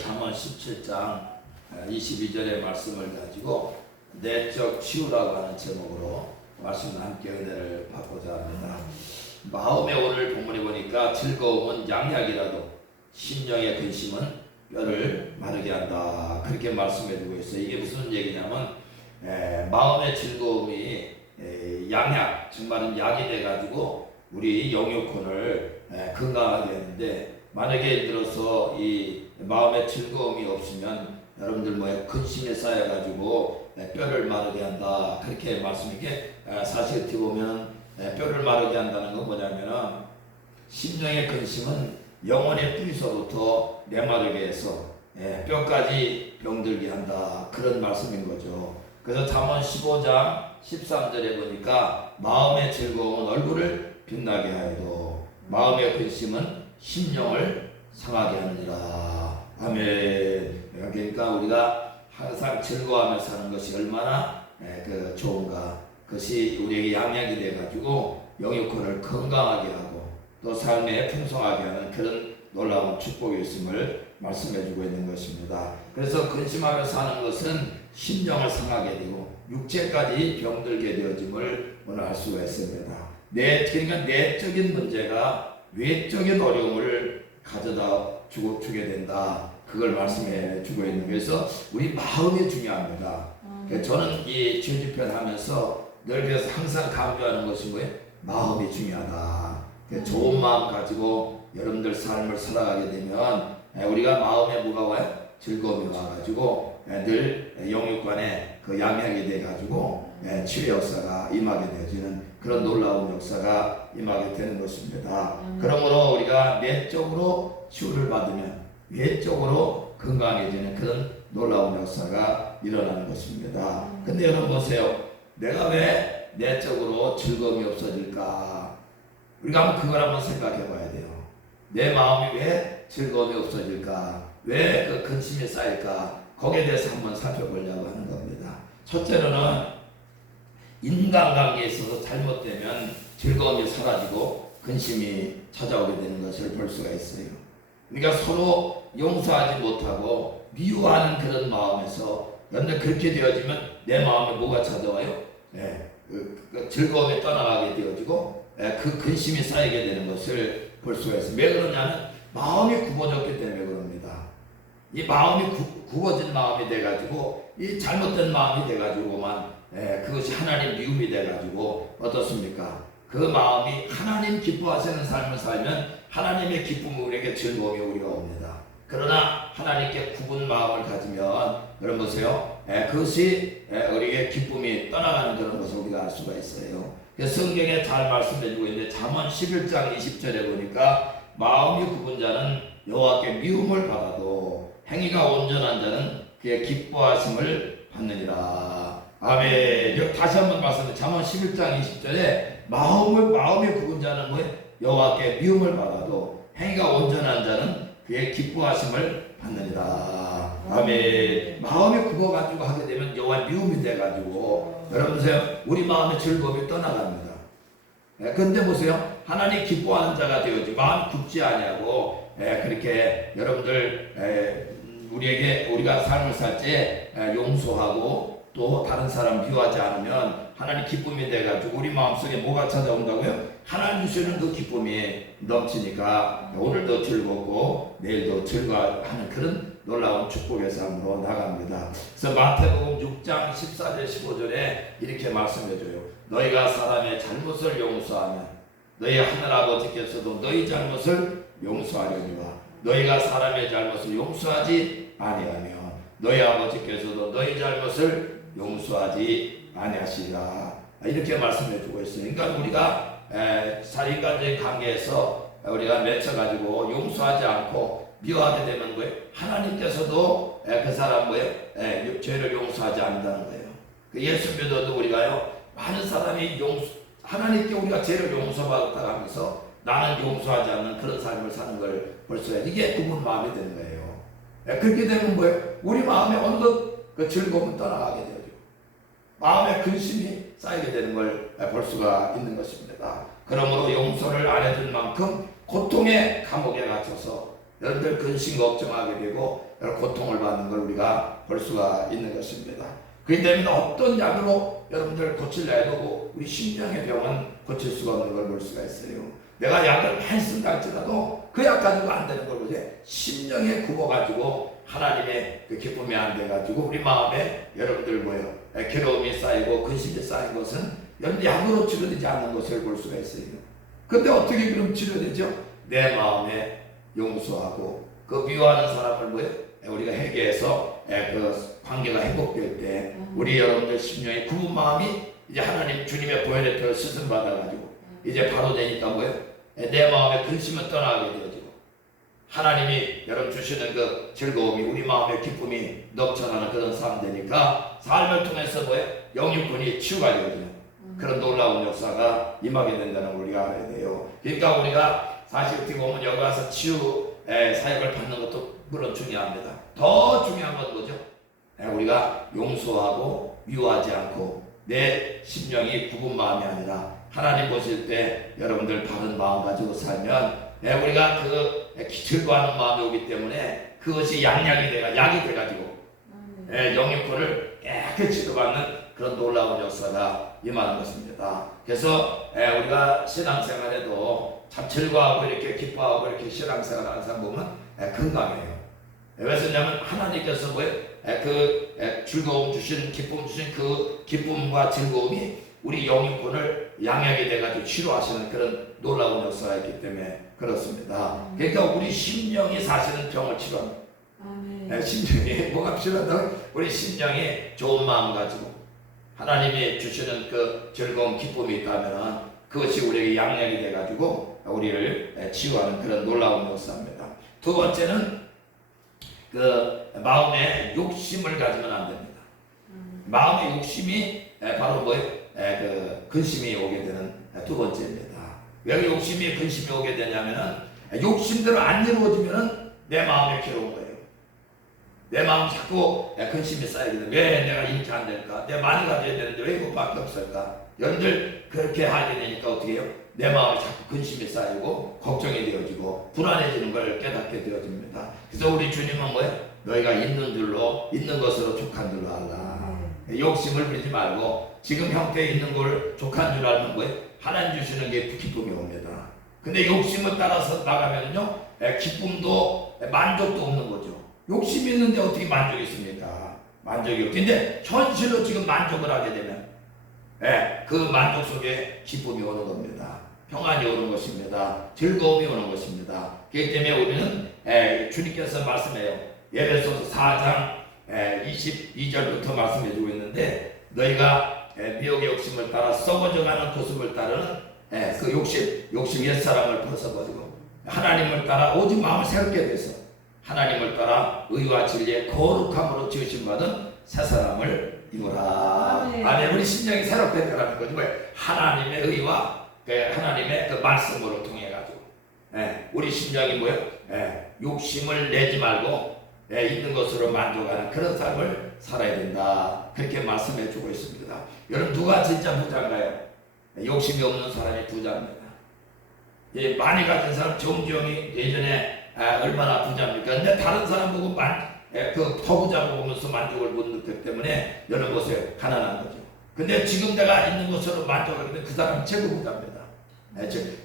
잠언 17장 22절의 말씀을 가지고 내적 치유라고 하는 제목으로 말씀과 함께 은혜를 받고자 합니다. 마음의 오늘 본문에 보니까 즐거움은 양약이라도 심령의 근심은 뼈를 마르게 한다, 그렇게 말씀해주고 있어요. 이게 무슨 얘기냐면 마음의 즐거움이 양약, 정말은 약이 돼가지고 우리 영육혼을 건강하게 하는데, 만약에 예를 들어서 이 마음의 즐거움이 없으면 여러분들 근심에 쌓여가지고 뼈를 마르게 한다, 그렇게 말씀이게. 사실 어떻게 보면 뼈를 마르게 한다는 건 뭐냐면은 심령의 근심은 영혼의 뿌리서부터 메마르게 해서 뼈까지 병들게 한다, 그런 말씀인 거죠. 그래서 잠언 15장 13절에 보니까 마음의 즐거움은 얼굴을 빛나게 하여도 마음의 근심은 심령을 상하게 하느니라. 아멘. 그러니까 우리가 항상 즐거워하며 사는 것이 얼마나 좋은가. 그것이 우리에게 양약이 돼가지고 영육혼을 건강하게 하고 또 삶에 풍성하게 하는 그런 놀라운 축복이 있음을 말씀해주고 있는 것입니다. 그래서 근심하며 사는 것은 심령을 상하게 되고 육체까지 병들게 되어짐을 오늘 알 수가 있습니다. 그러니까 내적인 문제가 외적인 어려움을 가져다 주게 된다, 그걸 말씀해 주고 있는 거예요. 그래서 우리 마음이 중요합니다. 저는 이 주집편 하면서 늘 그래서 항상 강조하는 것이 뭐예요? 마음이 중요하다. 좋은 마음 가지고 여러분들 삶을 살아가게 되면 우리가 마음에 뭐가 와요? 즐거움이 와가지고 늘 영육간에 그 양약이 돼가지고 치유 역사가 임하게 되어지는 그런 놀라운 역사가 임하게 되는 것입니다. 그러므로 우리가 내적으로 치유를 받으면 외적으로 건강해지는 그런 놀라운 역사가 일어나는 것입니다. 근데 여러분 보세요. 내가 왜 내적으로 즐거움이 없어질까? 우리가 한번 그걸 한번 생각해 봐야 돼요. 내 마음이 왜 즐거움이 없어질까? 왜 그 근심이 쌓일까? 거기에 대해서 한번 살펴보려고 하는 겁니다. 첫째로는 인간관계에 있어서 잘못되면 즐거움이 사라지고 근심이 찾아오게 되는 것을 볼 수가 있어요. 그러니까 서로 용서하지 못하고 미워하는 그런 마음에서 그런데 그렇게 되어지면 내 마음에 뭐가 찾아와요? 그 즐거움이 떠나가게 되어지고 그 근심이 쌓이게 되는 것을 볼 수가 있어요. 왜 그러냐면 마음이 굽어졌기 때문에 그럽니다. 이 마음이 굽어진 마음이 돼가지고 이 잘못된 마음이 돼가지고만 그것이 하나님 미움이 돼가지고 어떻습니까? 그 마음이 하나님 기뻐하시는 삶을 살면 하나님의 기쁨이 우리에게 즐거움이 우리가 옵니다. 그러나 하나님께 굽은 마음을 가지면 여러분 보세요. 그것이 우리에게 기쁨이 떠나가는 그런 것을 우리가 알 수가 있어요. 그래서 성경에 잘 말씀해주고 있는데 잠언 11장 20절에 보니까 마음이 굽은 자는 여호와께 미움을 받아도 행위가 온전한 자는 그의 기뻐하심을 받느니라. 아멘. 다시 한번 말씀드립니다. 잠언 11장 20절에 마음이 굽은 자는 뭐예요? 여호와께 미움을 받아도 행위가 온전한 자는 그의 기뻐하심을 받느니라. 아멘. 마음이 굽어가지고 하게 되면 여호와 미움이 돼가지고 여러분 보세요. 우리 마음의 즐거움이 떠나갑니다. 그런데 보세요. 하나님 기뻐하는 자가 되어지 마음 굽지 아니하고 그렇게 여러분들 우리가 삶을 살 때 용서하고 또 다른 사람 미워하지 않으면 하나님 기쁨이 돼가지고 우리 마음속에 뭐가 찾아온다고요? 하나님 주시는 그 기쁨이 넘치니까 오늘도 즐겁고 내일도 즐거워하는 그런 놀라운 축복의 삶으로 나갑니다. 그래서 마태복음 6장 14절 15절에 이렇게 말씀해줘요. 너희가 사람의 잘못을 용서하면 너희 하늘아버지께서도 너희 잘못을 용서하려니와 너희가 사람의 잘못을 용서하지 아니하면 너희 아버지께서도 너희 잘못을 용서하지 아니하시리라, 이렇게 말씀해주고 있어요. 그러니까 우리가 인간적인 관계에서 우리가 맺혀가지고 용서하지 않고 미워하게 되면 뭐예요? 하나님께서도 그 사람 죄를 용서하지 않는다는 거예요. 예수 믿어도 우리가요, 많은 사람이 하나님께 우리가 죄를 용서받았다고 하면서 나는 용서하지 않는 그런 삶을 사는 걸 볼 수가 있어요. 이게 굽은 마음이 되는 거예요. 그렇게 되면 뭐예요? 우리 마음에 어느덧 그 즐거움은 떠나가게 되죠. 마음의 근심이 쌓이게 되는 걸 볼 수가 있는 것입니다. 그러므로 용서를 안 해줄 만큼 고통의 감옥에 갇혀서 여러분들 근심 걱정하게 되고 고통을 받는 걸 우리가 볼 수가 있는 것입니다. 그렇기 때문에 어떤 약으로 여러분들 고치려 해도 우리 심령의 병은 고칠 수가 없는 걸 볼 수가 있어요. 내가 약을 많이 쓴다 할지라도 그 약 가지고 안 되는 걸 보지, 심령에 굽어가지고 하나님의 그 기쁨이 안 돼가지고 우리 마음에 여러분들 뭐예요? 괴로움이 쌓이고 근심이 쌓인 것은 여러분 약으로 치료되지 않는 것을 볼 수가 있어요. 근데 어떻게 그럼 치료되죠? 내 마음에 용서하고 그 미워하는 사람을 뭐예요? 우리가 회개해서 그 관계가 회복될 때 우리 여러분들 심령의 굽은 마음이 이제 하나님 주님의 보혈의 피로 씻음 받아가지고 이제 바로 되니까 뭐예요? 내 마음의 근심은 떠나게 되어지고 하나님이 여러분 주시는 그 즐거움이 우리 마음의 기쁨이 넘쳐나는 그런 삶 되니까 삶을 통해서 뭐예요? 영육군이 치유가 되어지는 그런 놀라운 역사가 임하게 된다는 걸 우리가 알아야 돼요. 그러니까 우리가 사실 어떻게 보면 여기 와서 치유 사역을 받는 것도 물론 중요합니다. 더 중요한 건 뭐죠? 우리가 용서하고 미워하지 않고 내 심령이 굽은 마음이 아니라 하나님 보실 때 여러분들 바른 마음 가지고 살면 우리가 그 즐거워하는 마음이 오기 때문에 그것이 약이 돼가지고 영육권을 깨끗이 치료받는 그런 놀라운 역사가 임하는 것입니다. 그래서 우리가 신앙생활에도 참 즐거워하고 이렇게 기뻐하고 이렇게 신앙생활하는 사람 보면 건강해요. 왜 그러냐면 하나님께서 그 즐거움 주신 기쁨 주신 그 기쁨과 즐거움이 우리 영육권을 양약이 돼가지고 치료하시는 그런 놀라운 역사가 있기 때문에 그렇습니다. 그러니까 우리 심령이 사실은 병을 치료합니다. 심령이 뭐가 필요하다고? 우리 심령이 좋은 마음 가지고 하나님이 주시는 그 즐거운 기쁨이 있다면 그것이 우리에게 양약이 돼가지고 우리를 치유하는 그런 놀라운 역사입니다. 두 번째는 그 마음에 욕심을 가지면 안 됩니다. 마음의 욕심이 바로 뭐예요? 그 근심이 오게 되는 두 번째입니다. 왜 욕심이 근심이 오게 되냐면은 욕심대로 안 이루어지면은 내 마음에 괴로운 거예요. 내 마음 자꾸 근심이 쌓이게 돼. 왜 내가 이렇게 안 될까? 내가 많이 가져야 되는데 왜 이것밖에 없을까? 여러분들 그렇게 하게 되니까 어떻게 해요? 내 마음에 자꾸 근심이 쌓이고 걱정이 되어지고 불안해지는 걸 깨닫게 되어집니다. 그래서 우리 주님은 뭐예요? 너희가 있는 줄로 있는 것으로 족한 줄로 알라. 욕심을 부리지 말고 지금 형태에 있는 걸 족한 줄 알면 뭐예요? 하나님 주시는 게 기쁨이 옵니다. 근데 욕심을 따라서 나가면요 기쁨도 만족도 없는 거죠. 욕심이 있는데 어떻게 만족이 있습니까? 만족이 없죠. 근데 현실로 지금 만족을 하게 되면 그 만족 속에 기쁨이 오는 겁니다. 평안이 오는 것입니다. 즐거움이 오는 것입니다. 그렇기 때문에 우리는 주님께서 말씀해요. 에베소서 4장 22절부터 말씀해주고 있는데 너희가 미혹의 욕심을 따라 썩어져가는 고습을 따르는 그 욕심 옛사람을 벗어버리고 하나님을 따라 오직 마음을 새롭게 돼서 하나님을 따라 의와 진리의 거룩함으로 지으심받은 새 사람을 이루라. 아멘. 우리 심령이 새롭게 되라는 거지. 하나님의 의와 하나님의 그 말씀으로 통해 가지고 우리 심령이 뭐예요? 욕심을 내지 말고 있는 것으로 만족하는 그런 삶을 살아야 된다. 그렇게 말씀해 주고 있습니다. 여러분 누가 진짜 부자인가요? 욕심이 없는 사람이 부자입니다. 많이 가진 사람 정주영이 예전에 얼마나 부자입니까? 근데 다른 사람 보고 그 터부자 보면서 만족을 못 느꼈기 때문에 여러분 보세요. 가난한 거죠. 근데 지금 내가 있는 것으로 만족하게 되면 그 사람이 최고 부자입니다.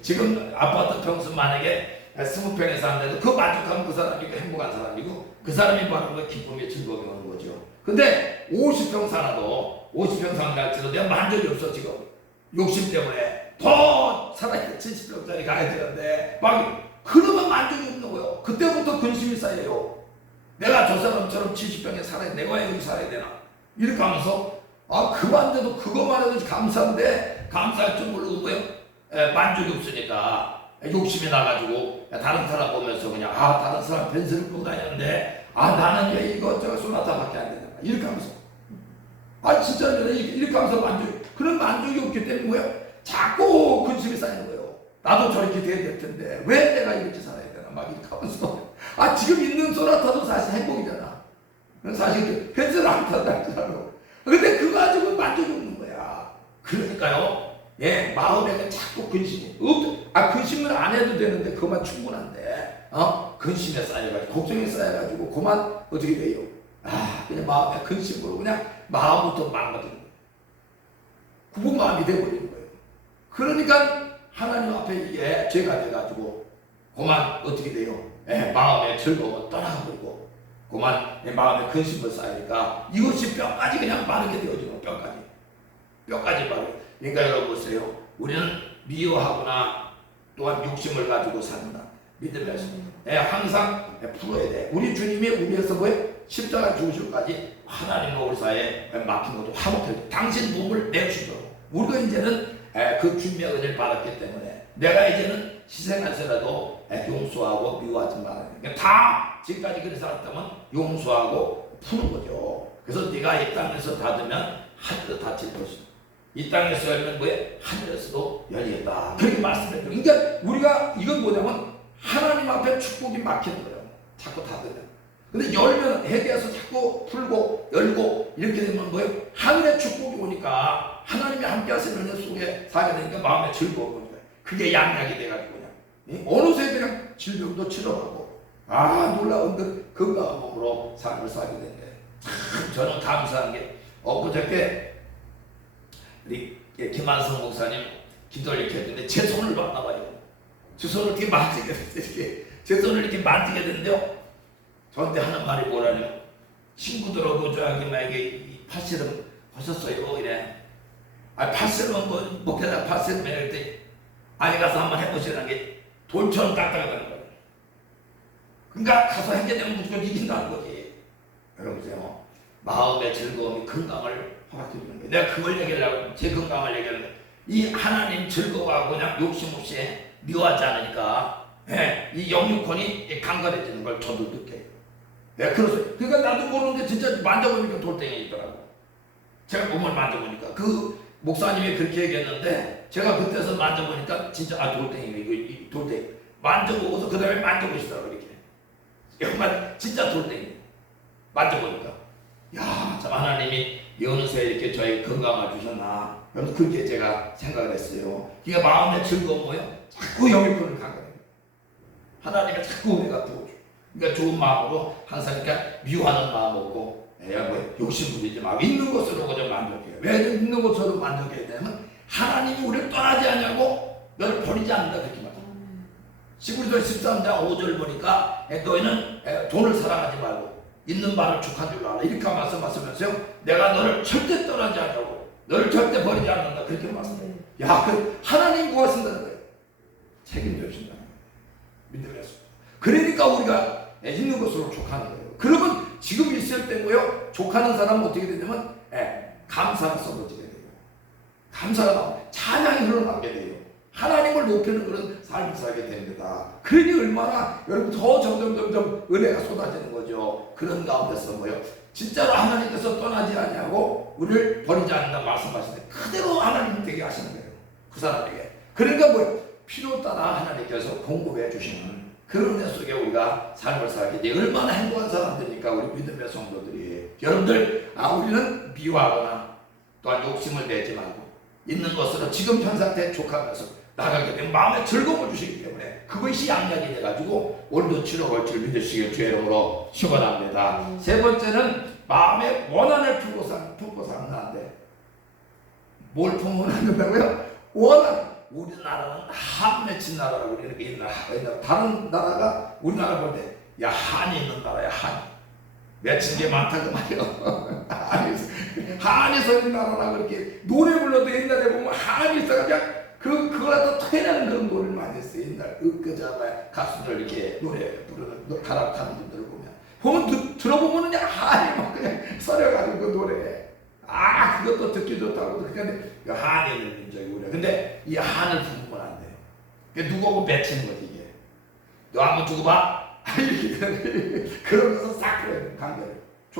지금 아파트 평수 만약에 20평에 사는데도 그 만족하면 그 사람이 행복한 사람이고 그 사람이 바로 그 기쁨의 즐거움이 오는 거죠. 근데 50평 살아도 50평 살할지도 내가 만족이 없어. 지금 욕심 때문에 더 살아야 돼. 70평짜리 가야 되는데 막 그러면 만족이 없는 거예요. 그때부터 근심이 쌓여요. 내가 저 사람처럼 70평에 살아야 내가 왜 여기 살아야 되나 이렇게 하면서 그만돼도 그것만 해도 감사한데 감사할 줄 모르고 뭐예요? 만족이 없으니까 욕심이 나가지고 다른 사람 보면서 그냥 다른 사람 벤츠를 끌고 다녔는데 나는 왜 이것저것 소나타밖에 안 되나 이렇게 하면서 진짜 이렇게 하면서 그런 만족이 없기 때문에 뭐야? 자꾸 근심이 쌓이는 거예요. 나도 저렇게 돼야 될 텐데 왜 내가 이렇게 살아야 되나 막 이렇게 하면서 지금 있는 소나타도 사실 행복이잖아. 사실 벤츠를 안 타도 할지라도 근데 그거 가지고 만족이 없는 거야. 그러니까요. 마음에 자꾸 근심이 근심을 안 해도 되는데 그것만 충분한데 근심에 쌓여가지고 걱정에 쌓여가지고 그만 어떻게 돼요? 그냥 마음의 근심으로 그냥 마음부터 망가지는 거예요. 굽은 마음이 돼버리는 거예요. 그러니까 하나님 앞에 이게 죄가 돼가지고 그만 어떻게 돼요? 마음의 즐거움을 떠나가버리고 그만 마음의 근심을 쌓이니까 이것이 뼈까지 그냥 마르게 되어지는 거예요. 뼈까지 마르게. 그러니까 여러분 보세요. 우리는 미워하거나 또한 욕심을 가지고 산다. 믿음에서 항상 풀어야 돼. 우리 주님이 우리에서 뭐예요? 십자가 죽으실까지 하나님과 우리 사이에 막힌 것도 화목해요. 당신 몸을 내주시도록. 우리가 이제는 그 주님의 은혜를 받았기 때문에 내가 이제는 희생할지라도 용서하고 미워하지 말아야 돼. 다 지금까지 그렇게 살았다면 용서하고 푸는 거죠. 그래서 네가 이 땅에서 닫으면 하늘에서 닫힐 것이다. 이 땅에서 열면 뭐에 하늘에서도 열리겠다. 그렇게 말씀해요. 그러니까 우리가 이건 뭐냐면 하나님 앞에 축복이 막히는 거예요. 자꾸 닫으면. 근데 열면 회개해서 자꾸 풀고 열고 이렇게 되면 뭐예요? 하늘의 축복이 오니까 하나님이 함께 하시는 은혜 속에 살게 되니까 마음에 즐거움이 오니까 그게 양약이 돼가지고 그냥 어느새 그냥 질병도 치료하고 놀라운 그 건강한 몸으로 삶을 살게 되는데 참 저는 감사한 게 그저께 우리 김한성 목사님 기도를 이렇게 했는데 제 손을 봤나 봐요. 제 손을 이렇게 만지게 됐어요. 제 손을 이렇게 만지게 됐는데요. 저한테 하는 말이 뭐라냐. 친구들하고 저기 만약에 팔씨름 하셨어요 이래. 팔씨름은 뭐 목회자 팔씨름 할 때 안에 가서 한번 해보시라는 게 돌처럼 딱딱하다는 거예요. 그러니까 가서 하게 되면 무조건 이긴다는 거지. 여러분 보세요. 마음의 즐거움이 건강을 허락해주는 거예요. 내가 그걸 얘기하려고 제 건강을 얘기하는 거예요. 이 하나님 즐거워하고 그냥 욕심 없이 미워하지 않으니까 이 영육권이 강건해지는 걸 저도 느껴요. 내가 그래서 그러니까 나도 모르는데 진짜 만져보니까 돌덩이더라고. 제가 몸을 만져보니까 그 목사님이 그렇게 얘기했는데 제가 그때서 만져보니까 진짜 돌덩이 이거 돌덩이 만져보고서 그 다음에 만져보시더라고 이렇게. 정말 진짜 돌덩이 만져보니까 참 하나님이 어느새 이렇게 저희 건강을 주셨나. 그래서 그렇게 제가 생각을 했어요. 그러니까 마음의 즐거움 뭐예요? 자꾸 영역권을 강건해요. 하나님의 자꾸 은혜가 들어오죠. 그러니까 좋은 마음으로 항상 그러니까 미워하는 마음 없고 욕심 부리지 말고 있는 것으로 그저 만족해요. 왜 있는 것으로 만족해야 되냐면 하나님이 우리를 떠나지 않냐고 너를 버리지 않는다 그렇게 말해요. 시브리서 13장 5절 보니까 너희는 돈을 사랑하지 말고 있는 바를 족한 줄로 알아. 이렇게 말씀하시면서요. 내가 너를 절대 떠나지 않냐고 너를 절대 버리지 않는다 그렇게 말씀해요. 그 하나님 구하신다는 거예요. 책임져 주신다는 거예요. 믿음에서. 그러니까 우리가 있는 것으로 족하는 거예요. 그러면 지금 있을 때 뭐요? 족하는 사람은 어떻게 되냐면 감사가 쏟아지게 돼요. 감사가 나오고 찬양이 흘러나오게 돼요. 하나님을 높이는 그런 삶을 살게 됩니다. 그러니 얼마나 여러분 더 점점 은혜가 쏟아지는 거죠. 그런 가운데서 뭐요? 진짜로 하나님께서 떠나지 않냐고 우리를 버리지 않는다 말씀하시는데 그대로 하나님 되게 하시는 거예요. 그 사람에게. 그러니까 뭐요? 필요 따라 하나님께서 공급해 주시는 그런 데 속에 우리가 삶을 살게 돼. 얼마나 행복한 사람들입니까? 우리 믿음의 성도들이. 여러분들 우리는 미워하거나 또한 욕심을 내지 말고 있는 것으로 지금 현 상태에 족하면서 나가게 되면 마음에 즐거움을 주시기 때문에 그것이 양약이 돼가지고 오늘도 치료할 줄 믿으시길 주의 이름으로 축원합니다. 세 번째는 마음의 원한을 품고 산다는데 뭘 품고 산다고요? 원한. 우리나라는 한 맺힌 나라라고 이렇게 있나. 다른 나라가 우리나라 볼 때 한이 있는 나라야. 한이 맺힌 게 많다 그 말이요. 한이 서는 나라라고 이렇게 노래 불러도 옛날에 보면 한이 있어가지고 그걸 갖다 토해내는 그런 노래를 많이 했어요. 옛날 가수들 이렇게 노래 부르는 가락하는 분들을 보면 들어보면 그냥 한이 막 그냥 서려가지고 그 노래 그것도 듣기 좋다고 그러는데 한이 있는 민족이 우리야. 근데 이 한을 품으면 안 돼요. 그게 누구하고 맺히는 거지 이게. 너 한번 두고 봐. 이렇게 그러면서 싹 그래요.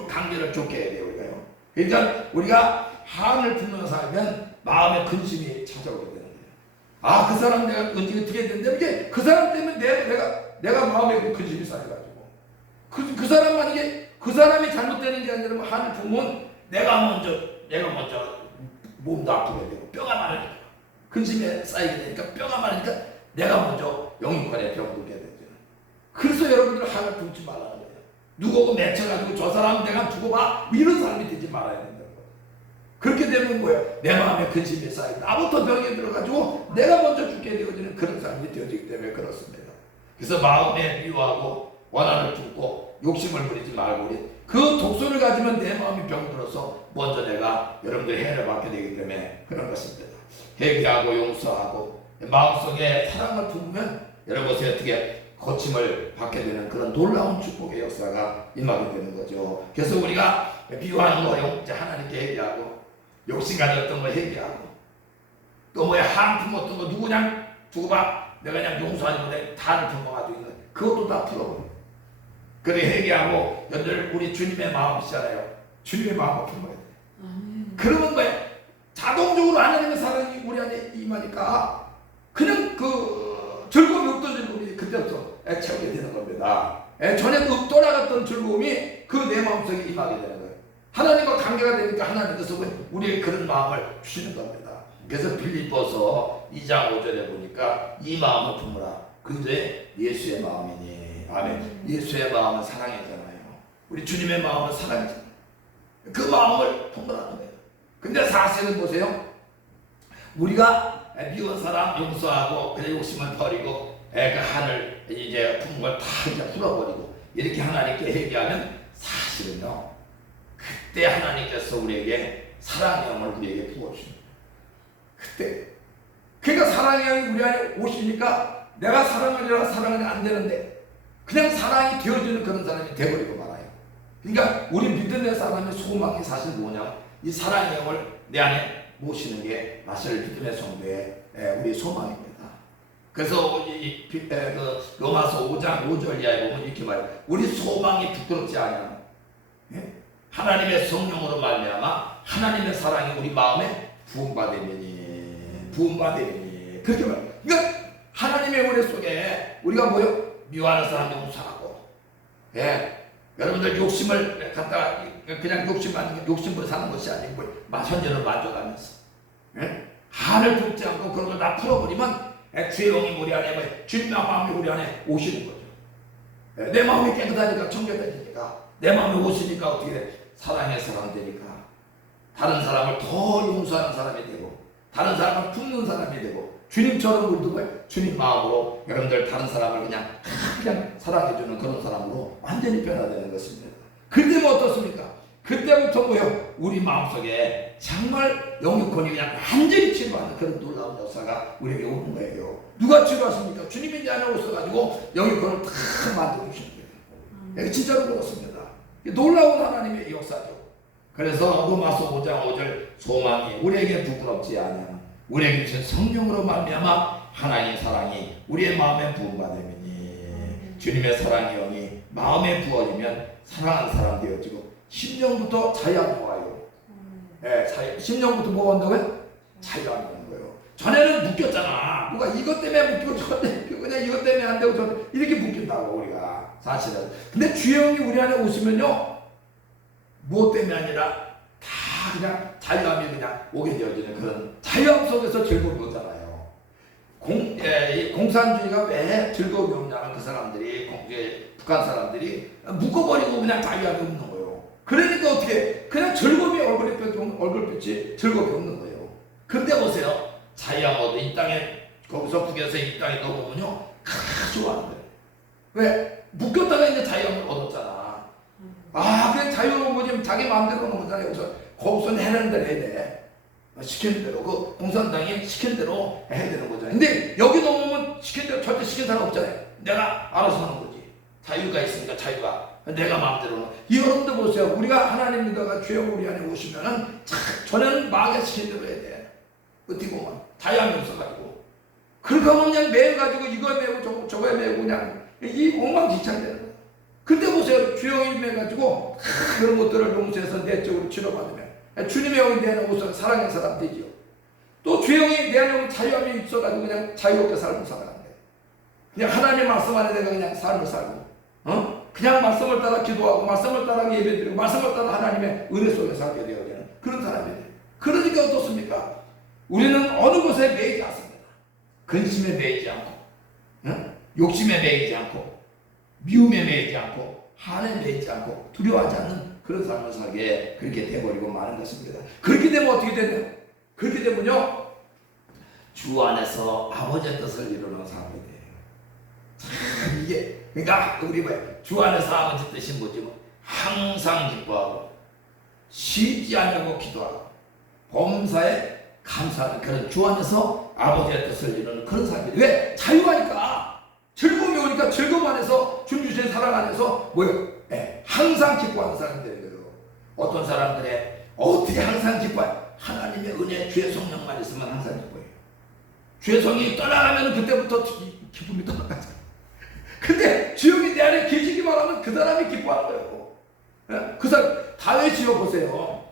관계를 좋게 해야 돼요 우리가요. 그러니까 우리가 한을 품는 살면 마음의 근심이 찾아오게 되는 거예요. 그 사람 내가 어떻게 됐는데 이게 그 사람 때문에 내가 마음에 근심이 쌓여가지고 그 사람 만약에 그 사람이 잘못되는 게 아니라 한을 품으면 내가 먼저 몸도 아프게 되고 뼈가 마르니까 근심에 쌓이게 되니까 뼈가 마르니까 내가 먼저 영육간에 병들게 되죠. 그래서 여러분들 한을 품지 말라는 거예요. 누구고 맺혀가지고 저 사람 내가 두고 봐 이런 사람이 되지 말아야 된다는 거예요. 그렇게 되면 뭐예요? 내 마음에 근심이 쌓이고 나부터 병에 들어가지고 내가 먼저 죽게 되어지는 그런 사람이 되어지기 때문에 그렇습니다. 그래서 마음에 미워하고 원한을 품고 욕심을 부리지 말고 그 독소를 가지면 내 마음이 병들어서 먼저 내가 여러분들이 해를 받게 되기 때문에 그런 것입니다. 회개하고 용서하고 마음속에 사랑을 품으면 여러분 어떻게 고침을 받게 되는 그런 놀라운 축복의 역사가 임하게 되는 거죠. 그래서 우리가 미워하는 거 하나님께 회개하고 욕심 가졌던 거 회개하고 또 뭐야 한 품었던 거 누구 그냥 두고 봐 내가 그냥 용서하지 못해 다를 품어가지고 있는 그것도 다 풀어버려. 그래 회개하고 여러분들 우리 주님의 마음이잖아요. 주님의 마음을 품어야 돼. 그러면 뭐야 자동적으로 하나님의 사랑이 우리 안에 임하니까 그냥 그 즐거움이 없던 즐거움이 그때부터 채우게 되는 겁니다. 전에 떠나갔던 즐거움이 그 내 마음속에 임하게 되는 거예요. 하나님과 관계가 되니까 하나님께서 우리에게 그런 마음을 주시는 겁니다. 그래서 빌립보서 2장 5절에 보니까 이 마음을 품으라. 그게 예수의 마음이니. 아멘. 예수의 마음은 사랑이잖아요. 우리 주님의 마음은 사랑이잖아요. 그 마음을 품으라는 거예요. 근데 사실은 보세요. 우리가 미운 사람 용서하고 그냥 욕심을 버리고 그 한을 이제 품은 걸 다 이제 풀어버리고 이렇게 하나님께 회개하면 사실은요 그때 하나님께서 우리에게 사랑의 영을 우리에게 부어주십니다. 그때 그러니까 사랑의 영이 우리 안에 오시니까 내가 사랑하려고 사랑은 안 되는데 그냥 사랑이 되어지는 그런 사람이 되어버리고 말아요. 그러니까 우리 믿는 사람의 소망이 사실 뭐냐 이 사랑의 영을 내 안에 모시는 게 사실 믿음의 성도의 우리 소망입니다. 그래서 로마서 5장 5절 이하에 보면 이렇게 말해요. 우리 소망이 부끄럽지 않냐. 하나님의 성령으로 말미암아 하나님의 사랑이 우리 마음에 부음받으니 그렇게 말해요. 그러니까 하나님의 은혜 속에 우리가 뭐요? 미워하는 사람 용서하고 여러분들 욕심을 갖다가 그냥 욕심으로 사는 것이 아니고 현재를 만족하면서 한을 품지 않고 그런 걸 다 풀어버리면 주의 영이 우리 안에 주님의 마음이 우리 안에 오시는 거죠. 내 마음이 깨끗하니까 청결해지니까 내 마음이 오시니까 어떻게 돼? 사랑의 사람 되니까 다른 사람을 더 용서하는 사람이 되고 다른 사람을 품는 사람이 되고 주님처럼 우리도 주님 마음으로 여러분들 다른 사람을 그냥 사랑해주는 그런 사람으로 완전히 변화되는 것입니다. 그때면 어떻습니까? 그때부터 뭐요? 우리 마음속에 정말 영육권이 그냥 완전히 치료하는 그런 놀라운 역사가 우리에게 오는 거예요. 누가 치료하십니까? 주님이 내 안에 오셔가지고 영육권을 다 만들어 주시는 거예요. 진짜로 그렇습니다. 놀라운 하나님의 역사죠. 그래서 로마서 5장 5절 소망이 우리에게 부끄럽지 않으면 우리에게 주신 성령으로 말미암아 하나님의 사랑이 우리의 마음에 부음받으니 주님의 사랑의 영이 마음에 부어지면 사랑하는 사람 되어지고 심령부터 자유함이 와요. 심령부터 뭐가 온다고요? 자유함이 오는 거예요. 전에는 묶였잖아. 누가 이것 때문에 묶이고 저것 때문에 묶이고 그냥 이것 때문에 안 되고 저것 때문에 이렇게 묶인다고 우리가 사실은. 근데 주의 영이 우리 안에 오시면요 무엇 때문에 아니라 다 그냥 자유함이 그냥 오게 되어지는 그런 자유함 속에서 즐거움이 오잖아요. 공산주의가 왜 즐거움이 없냐면 그 사람들이 북한 사람들이 묶어버리고 그냥 자유함이 없는 거예요. 그러니까 어떻게 그냥 즐거움이 얼굴빛이 즐거움이 없는 거예요. 근데 보세요. 자유함 얻어 이 땅에 거기서 북에서 이 땅에 넘어오면요 아주 좋아하는 거예요. 왜? 묶였다가 이제 자유함을 얻었잖아. 그냥 자유로운 거지 자기 마음대로 하는 거잖아요. 거기서 해라는 대로 해야 돼. 시키는 대로 그 공산당이 시키는 대로 해야 되는 거잖아요. 근데 여기 넘어오면 시키는 대로 절대 시키는 사람 없잖아요. 내가 알아서 하는 거지. 자유가 있으니까 자유가 내가 마음대로. 여러분들 보세요. 우리가 하나님 믿어가 주여 우리 안에 오시면은 전에는 마음에 시키는 대로 해야 돼. 어떻게 보면 자유함이 없어가지고 그렇게 하면 그냥 매가지고 이거에 매고 저거에 매고 그냥 이 엉망진창이 되는 거예요. 근데 보세요. 주여 임해가지고 그런 것들을 용서해서 내적으로 치료받으면 주님의 영이 내 안에 오셔서 사랑의 사람 되지요. 또 주의 영이 내 안에 자유함이 있어가지고 그냥 자유롭게 삶을 살아가는 거예요. 그냥 하나님 말씀 안에 내가 그냥 삶을 살고 그냥 말씀을 따라 기도하고 말씀을 따라 예배드리고 말씀을 따라 하나님의 은혜 속에 살게 되어야 되는 그런 사람이 돼요. 그러니까 어떻습니까? 우리는 어느 곳에 매이지 않습니다. 근심에 매이지 않고 욕심에 매이지 않고 미움에 매이지 않고 하나님 배이지 않고 두려워하지 않는 그런 삶을 살게 그렇게 돼버리고 마는 것입니다. 그렇게 되면 어떻게 되냐? 그렇게 되면요, 주 안에서 아버지의 뜻을 이루는 사람이 돼요. 참 이게 그러니까 우리 주 안에서 아버지 뜻이 뭐지? 항상 기뻐하고 쉬지 않고 기도하고 범사에 감사하는 그런 주 안에서 아버지의 뜻을 이루는 그런 사람이 돼요. 왜? 자유하니까, 즐거움이 오니까 즐거움 안에서 주님 주신 사랑 안에서 뭐예요? 항상 기뻐하는 사람들이에요. 어떤 사람들의 어떻게 항상 기뻐해요? 하나님의 은혜, 주의 성령만 있으면 항상 기뻐해요. 주의 성령이 떠나가면 그때부터 기쁨이 떠나가죠. 근데 주역이 내 안에 계시기만 하면 그 사람이 기뻐하는 거예요. 그 사람 다윗이요 보세요.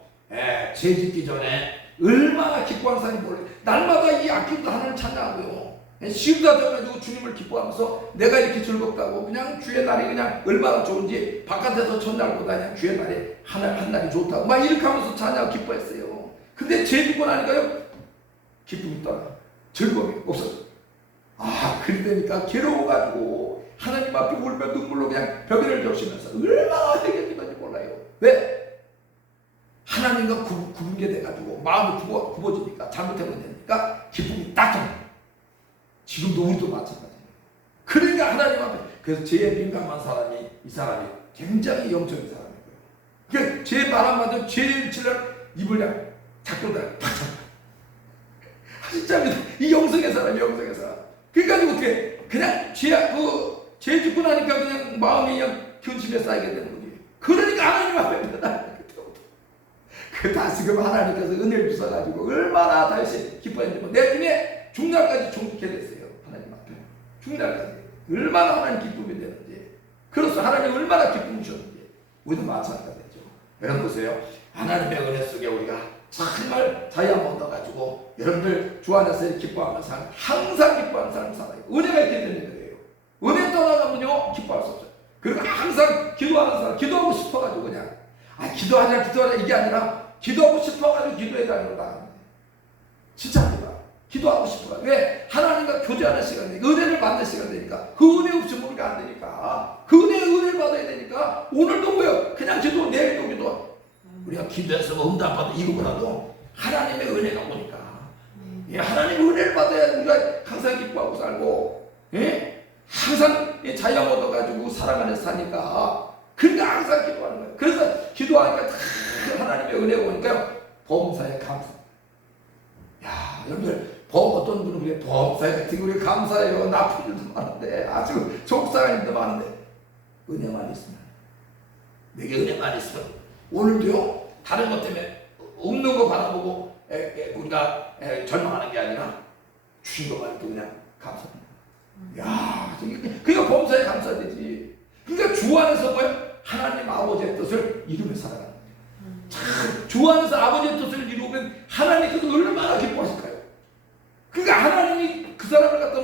죄 짓기 전에 얼마나 기뻐하는 사람이 몰라요. 날마다 이 악기도 하나님을 찬양하고요. 시험다 돼가지고 주님을 기뻐하면서 내가 이렇게 즐겁다고 그냥 주의 날이 그냥 얼마나 좋은지 바깥에서 첫날보다 그냥 주의 날이 한 날이 좋다고 막 이렇게 하면서 찬양하고 기뻐했어요. 근데 죄 짓고 나니까요 기쁨이 떠나, 즐거움이 없어져. 그러니까 괴로워가지고 하나님 앞에 울며 눈물로 그냥 벽에를 적시면서 얼마나 해결되는지 몰라요. 왜? 하나님과 구분게 돼가지고 마음이 굽어지니까 잘못하면 되니까 기쁨이 딱 떠나. 지금도 우리도 마찬가지예요. 그러니까 하나님 앞에, 그래서 죄에 민감한 사람이, 이 사람이 굉장히 영적인 사람이고요. 그러니까 죄 바람마다 죄를 치려 입을 그냥 닫고 다녀. 진짜입니다. 이 영성의 사람. 그러니까 어떻게 그냥 죄 짓고 나니까 그냥 마음이 그냥 근심에 쌓이게 되는 거지. 그러니까 하나님 앞에 그 다시금 하나님께서 은혜를 주셔가지고 얼마나 다시 기뻐했는지, 내 눈에 중날까지 종식해 됐어요. 하나님 앞에 중날까지 얼마나 하나님 기쁨이 되는지, 그래서 하나님 얼마나 기쁨 주셨는지 우리도 마찬가지죠. 여러분 보세요. 하나님의 은혜 속에 우리가 정말 자유함 얻어가지고 여러분들 주 안에서 기뻐하는 사람, 항상 기뻐하는 사람 살아요. 은혜가 있게 되는 거예요. 은혜 떠나가면요 기뻐할 수 없어요. 그리고 항상 기도하는 사람, 기도하고 싶어가지고 그냥 기도하자 이게 아니라 기도하고 싶어가지고 기도해가지고 나 진짜입니다. 기도하고 싶어가지고. 왜? 하나님과 교제하는 시간이니까, 은혜를 받는 시간이니까. 그 은혜 없으면 우리가 안 되니까, 그 은혜를 받아야 되니까. 오늘도 뭐요? 그냥 기도, 내일도 기도. 우리가 기도해서 응답받아 이거보다도 하나님의 은혜가 오니까, 하나님의 은혜를 받아야 우리가 항상 기뻐하고 살고, 항상 자유함 얻어가지고 사랑 안에서 사니까. 그러니까 항상 기도하는 거예요. 그래서 기도하니까 하나님의 은혜가 오니까 범사에 감사. 여러분들 어떤 분은 그래, 범사에 같은 게 우리 감사해요. 나쁜 일도 많은데, 아주 속상한 일도 많은데, 은혜만 있으면, 내게 은혜만 있으면, 오늘도요 다른 것 때문에 없는 거 바라보고 우리가 절망하는 게 아니라 주신 것만 또 그냥 감사합니다. 그러니까 범사에 감사되지. 그러니까 주 안에서 뭐야? 하나님 아버지의 뜻을 이루며 살아가는 거예요. 주 안에서 아버지의 뜻을 이루면 하나님께서 얼마나 기뻐하실까요? 그러니까 하나님이 그 사람을 갖다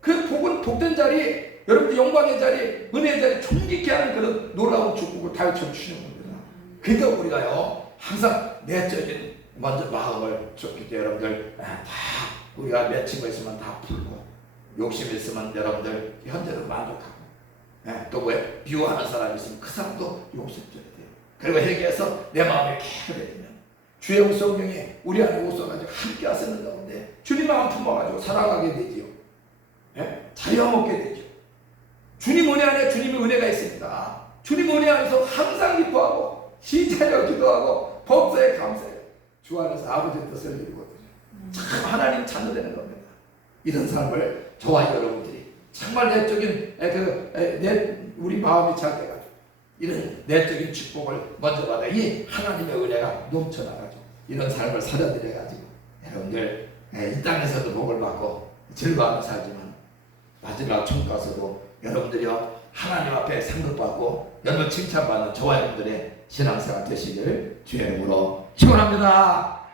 그 복은 복된 자리, 여러분들 영광의 자리, 은혜의 자리 존귀케 하는 그런 놀라운 축복을 다윗처럼 주시는 겁니다. 그러니까 우리가요 항상 내적인 먼저 마음을 좋게, 여러분들 다 우리가 맺힌 거 있으면 다 풀고, 욕심 있으면 여러분들 현재로 만족하고, 또 왜 미워하는 사람이 있으면 그 사람도 용서줘야 돼요. 그리고 회개해서 내 마음이 깨끗해지면 주의 성령이 우리 안에 오셔가지고 함께 하시는 가운데 주님 마음 품어가지고 살아가게 되지요. 자유함 얻게 되죠. 주님 은혜 안에 주님의 은혜가 있습니다. 주님 은혜 안에서 항상 기뻐하고 시자녀 기도하고 범사에 감사해요. 주 안에서 아버지의 뜻을 이루거든요. 참 하나님 자녀되는 겁니다. 이런 삶을 저와 여러분들이 정말 내적인 우리 마음이 잘 돼가지고 이런 내적인 축복을 먼저 받아 이 하나님의 은혜가 넘쳐나가지고 이런 삶을 살아드려가지고 여러분들 이 땅에서도 복을 받고 즐거워하며 살지만 마지막 천국 가서도 여러분들이요 하나님 앞에 상급받고 여러분 칭찬받는 저와 여러분들의 신앙생활 되시기를 주의 이름으로 축원합니다.